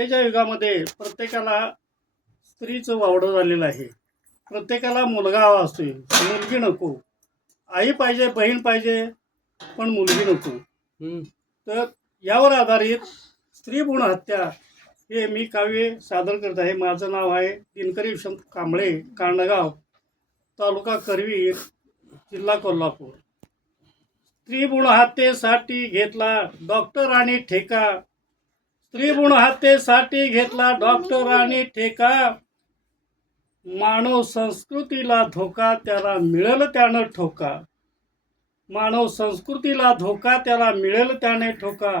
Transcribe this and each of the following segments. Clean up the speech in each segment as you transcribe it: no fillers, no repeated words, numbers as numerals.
त्याच्या युगामध्ये प्रत्येकाला स्त्रीचं वावडं झालेलं आहे. प्रत्येकाला मुलगा हवा असतो, मुलगी नको. आई पाहिजे, बहीण पाहिजे, पण मुलगी नको. तर यावर आधारित स्त्री भ्रूण हत्या हे मी काव्य सादर करत आहे. माझं नाव आहे दिनकरी विश्वनाथ कांबळे, कांडगाव, तालुका करवी, जिल्हा कोल्हापूर. स्त्री भ्रूण हत्येसाठी घेतला डॉक्टरांनी ठेका. स्त्री भ्रूण हत्येसाठी घेतला डॉक्टरांनी ठेका. मानव संस्कृतीला धोका, त्याला मिळेल त्यानं ठोका. मानव संस्कृतीला धोका, त्याला मिळेल त्याने ठोका.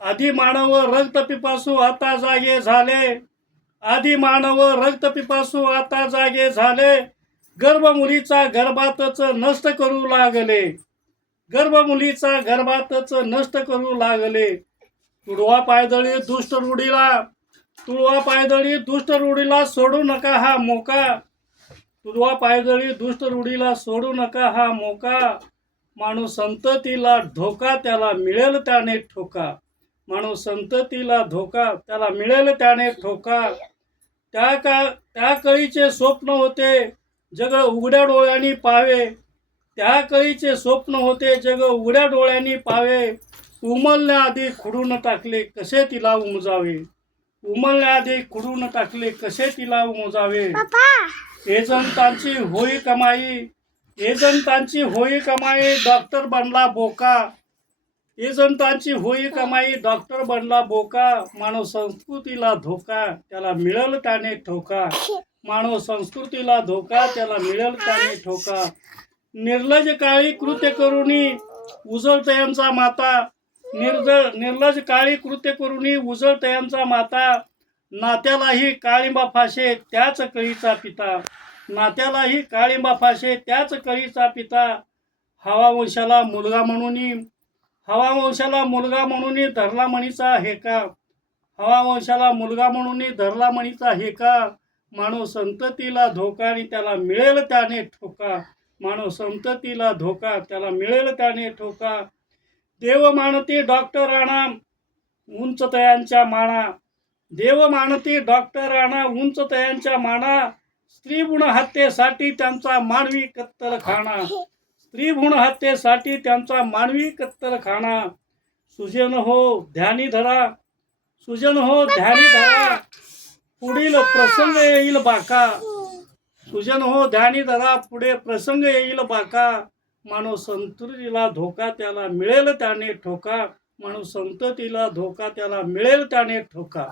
आधी मानव रक्तपिपासू आता जागे झाले. आधी मानव रक्तपिपासू आता जागे झाले. गर्भ मुलीचा गर्भातच नष्ट करू लागले. गर्भ मुलीचा गर्भातच नष्ट करू लागले. तुडवा पायदळी दुष्ट रूढीला, तुडवा पायदळी दुष्ट रूढीला सोडू नका हा मोका. तुडवा पायदळी दुष्ट रूढीला सोडू नका हा मोका. मानव संततीला धोका, त्याला मिळेल त्याने ठोका. मानव संततीला धोका, त्याला मिळेल त्याने ठोका. त्या कळीचे स्वप्न होते जग उघड्या डोळ्यांनी पावे. त्या कळीचे स्वप्न होते जग उघड्या डोळ्यांनी पावे. उमलण्याआधी खुडून टाकले कसे तिला उमजावे. उमलण्याआधी खुडून टाकले कसे तिला उमजावे. एजंतांची होई कमाई, एजंतांची होई कमाई, डॉक्टर बनला बोका. एजंतांची होई कमाई, डॉक्टर बनला बोका. मानव संस्कृतीला धोका, त्याला मिळेल त्याने ठोका. मानव संस्कृतीला धोका, त्याला मिळेल त्याने ठोका. निर्लज काळी कृत्य करुणी उजळतयांचा माता. निर्लज काळी कृत्य करुणी उजळतयांचा माता. नात्यालाही काळिंबा फाशे त्याच कळीचा पिता. नात्यालाही काळिंबा फाशे त्याच कळीचा पिता. हवा वंशाला मुलगा म्हणून, हवा वंशाला मुलगा म्हणून धरला मणीचा हेका. हवा वंशाला मुलगा म्हणून धरला मणीचा हेका. मानव संततीला धोका आणि त्याला मिळेल त्याने ठोका. मानव संततीला धोका, त्याला मिळेल त्याने ठोका. देव मानती डॉक्टरांना उंच तयांच्या माना. देव मानती डॉक्टरांना उंच तयांच्या माना. स्त्री भ्रूण हत्येसाठी त्यांचा मानवी कत्तलखाना. स्त्री भ्रूण हत्येसाठी त्यांचा मानवी कत्तलखाना. सुजन हो ध्यानी धरा, सुजन हो ध्यानी धरा, पुढील प्रसंग येईल बाका. सुजन हो ध्यानी धरा, पुढे प्रसंग येईल बाका. मानव संततीला धोका, त्याला मिळेल त्याने ठोका. मानव संततीला धोका, त्याला मिळेल त्याने ठोका.